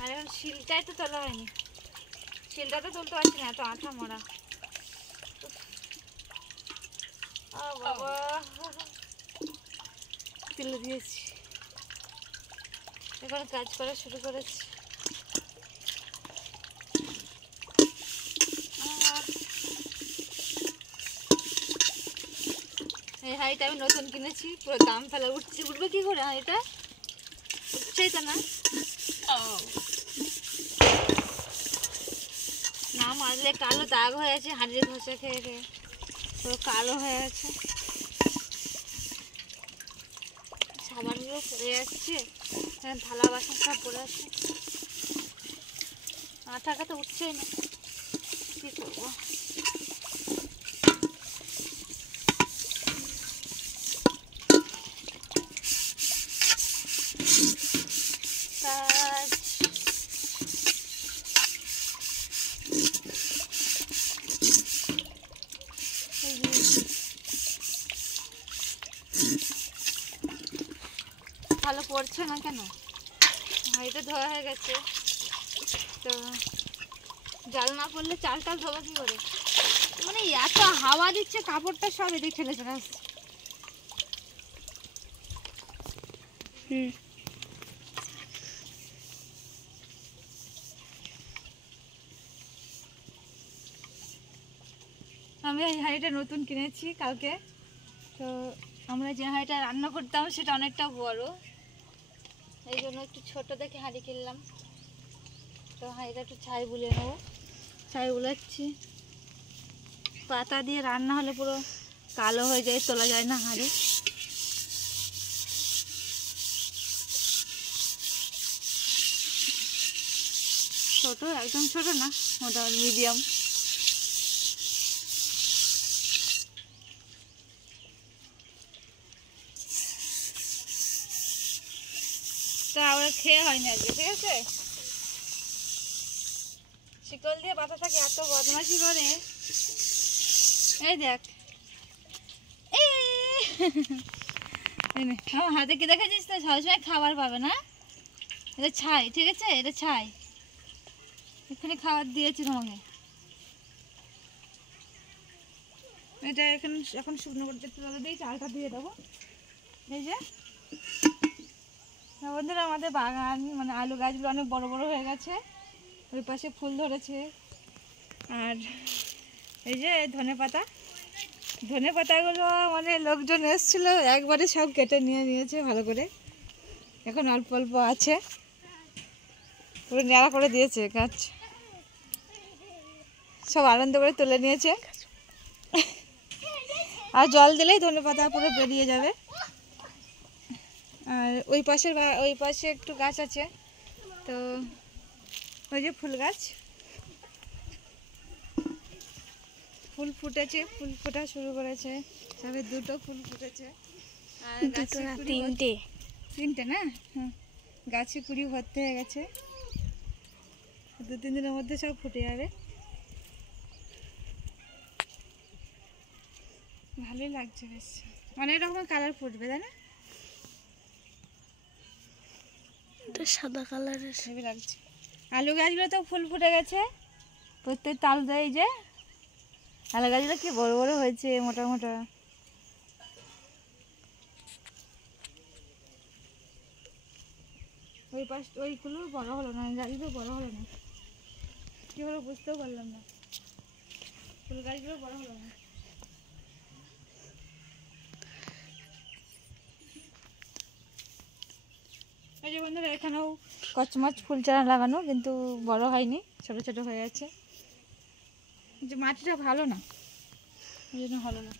আর এখন শিলটাই তো তোলা হয়নি, শিলটা তো তুলতে পারছি না, এত আঠা মরা। বাবা তুলে দিয়েছি, এখন কাজ করা শুরু করেছি। এই হাঁড়িটা আমি নতুন কিনেছি, পুরো দাম ফেলা উঠবে কি করে? হাঁড়িটা উঠছেই তো না, না মাজলে কালো দাগ হয়ে আছে, হাঁড়ির ঘষা খেয়ে খেয়ে পুরো কালো হয়ে আছে, সাবানগুলো পড়ে যাচ্ছে, থালা বাসন সব পড়ে আছে, আঠাটা তো উঠছেই না, কী করবো? ভালো পড়ছে না কেন? হাঁড়িটা ধোয়া হয়ে গেছে তো, জল না পড়লে চাল টাল ধোবো কি করে? মানে এত হাওয়া দিচ্ছে, কাপড়টা সব এদিকে ঠেলে চলে আসছে। আমি এই হাঁড়িটা নতুন কিনেছি কালকে, তো আমরা যে হাঁড়িটা রান্না করতাম সেটা অনেকটা বড়, এই জন্য একটু ছোট দেখে হাঁড়ি কিনলাম। তো হাঁড়িটা একটু ছাই বুলিয়ে নেবো, ছাই বুলাচ্ছি। পাতা দিয়ে রান্না হলে পুরো কালো হয়ে যায়, তোলা যায় না হাঁড়ি। ছোট, একদম ছোট না, মোটামুটি মিডিয়াম। তো আমরা খেয়ে হয়নি আজকে, ঠিক আছে? শিকল দিয়ে বাতা থাকে, এত বদমাশি করে। এই দেখ, আমার হাতে কি দেখেছিস তো? সবসময় খাবার পাবে না, এটা ছাই, ঠিক আছে? এটা ছাই, এখানে খাবার দিয়েছি তোমাকে। এটা এখন শুকনো করতে একটু দিয়ে চালটা দিয়ে দেবো। এই যে বন্ধুরা, আমাদের বাগান মানে আলু গাছগুলো অনেক বড় বড় হয়ে গেছে, ওই পাশে ফুল ধরেছে। আর এই যে ধনে পাতাগুলো মানে লোকজন এসেছিল, একবারে সব কেটে নিয়ে নিয়েছে ভালো করে, এখন অল্প অল্প আছে, পুরো নেড়া করে দিয়েছে গাছ, সব আনন্দ করে তুলে নিয়েছে। আর জল দিলেই ধনে পাতা পুরো বেরিয়ে যাবে। আর ওই পাশে একটু গাছ আছে, তো ওই যে ফুল গাছ, ফুল ফুটেছে, ফুল ফোটা শুরু করেছে, সবে দুটো ফুল ফুটেছে। আর তিনটে না, হ্যাঁ, গাছে কুড়ি ভর্তি হয়ে গেছে, 2-3 দিনের মধ্যে সব ফুটে যাবে। ভালোই লাগছে, বেশ অনেক রকমের কালার ফুটবে, তাই না? সাদা কালারের হেবি লাগছে। আলু গাছগুলো তো ফুল ফুটে গেছে, প্রত্যেক তাল দেয়। যে আলু গাছগুলো কি বড় বড় হয়েছে, মোটা মোটা। ওই পাশ ওইগুলো বড় হলো না, গাছগুলো বড় হলো না, কী হলো বুঝতেও পারলাম না, ফুল গাছগুলো বড় হলো না। এই যে বন্ধুরা, এখানেও কচমাচ ফুল চারা লাগানো, কিন্তু বড় হয়নি, ছোট ছোট হয়ে আছে, যে মাটিটা ভালো না, ওই জন্য হলো না।